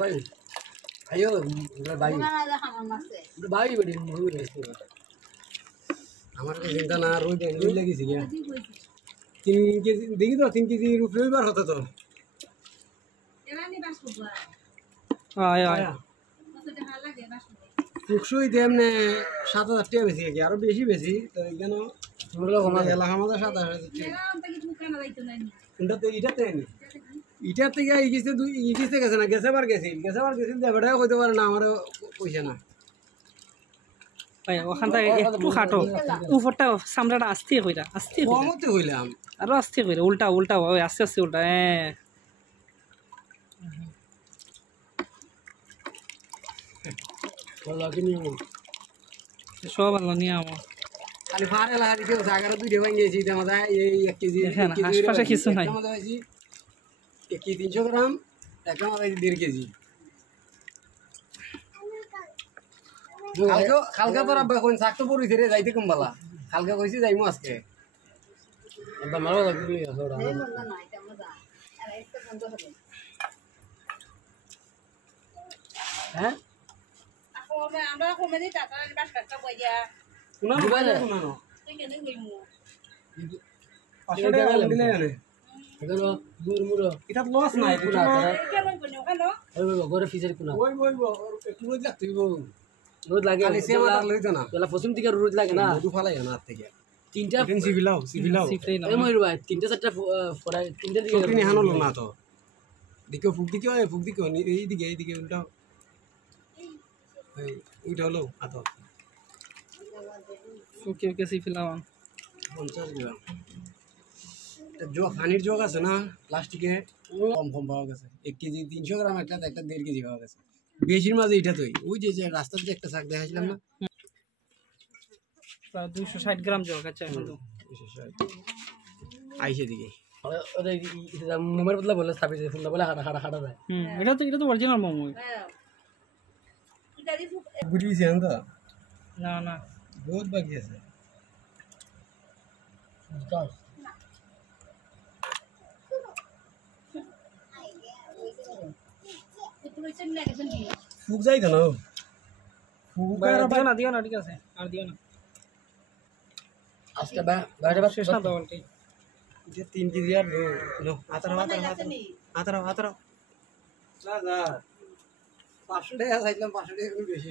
ভাই আইও ভাই ভাই বড়ি মুড়ি আছে আমার তো চিন্তা না রুই লাগিয়েছি গিয়া 3 কেজি দেখি তো 3 কেজি রবিবার হতো তো আয় আয় ফুকসুই তেমনে 7,000 টাকা বেশি কি আরো বেশি বেশি তো এখানে তোমরা কমা এলাকা আমাদের 7,000 টাকা ইটা থেকে ইগিসতে গেছে না গেছে বার গেছিল দেবড়াও কইতে পারে না আমার পয়সা না ভাই ওখান থেকে একটু খাটো উপরটা সামরাটা আস্তে কইরা আস্তে কমতে হইলাম আরো আস্তে কইরা উল্টা উল্টা ওই আস্তে আস্তে উল্টা হ্যাঁ বলা কি নিও সব ভালো নিয়ে আমো খালি ফারে লাগা দিতে জায়গাটা দুইটা ভাঙিয়েছি আমাদের এই 1 কেজি আশপাশে কিছু নাই আমাদের হইছি 1 কেজি 300 গ্রাম একটা আমাদের 1.5 কেজি খালকা তোরা কোন শাক তো পড়িছে রে যাইতে কমবালা খালকা কইছি যাইমু আজকে আমরা মারবা লাগবি আসোড়া হ্যাঁ আমরা কমে দিই টাকা বাস কাটটা বইয়া কোনা মোবাইলে কোনা নো তুই কেন গইমু আসলে দিলে জানে এগুলো দূর মুড়ো এটা লস নাই পুরা কেমন কোন ওখানে ওই ঘরে ফিজার কোনা ওই একটু রোদ লাগতে রোদ লাগে খালি সেমা লইতো না তোলা পশ্চিম দিকে রোদ লাগে না মধু ফালাই না হাত থেকে তিনটা সিবিলাও এই মইর ভাই তিনটা চারটা ফরাই তিনটা দিকে তুমি হানলো না তো দিকে ফুক দিকে এই দিকে উল্টা এই ওইটা হলো আতো ওকে ওকে সি ফিলাম 50 গ্রাম জগ পানির জগ আছে না প্লাস্টিকে কম পাওয়া গেছে 1 কেজি 300 গ্রাম একটা 1.5 কেজি পাওয়া গেছে বেশির মাঝে এটা তোই ওই যে রাস্তাতে একটা শাক দেখাইছিলাম না 260 গ্রাম জগ আছে কিন্তু আইছে দিকে ওরে মোমের বদলা বলে ছাপি যে ফুলটা বলে হাড়া যায় এটা তো অরিজিনাল মোমো হ্যাঁ এটা দি বুঝিছে না না না বহুত বাকি আছে ফুক যাই তো না ফুক দিও না ঠিক আছে আর দিও না আজকে বাইরে শেষ না দলটি যে 3 কেজি আর নো আতরা না 500 টাকা চাইলাম 500 টাকা বেশি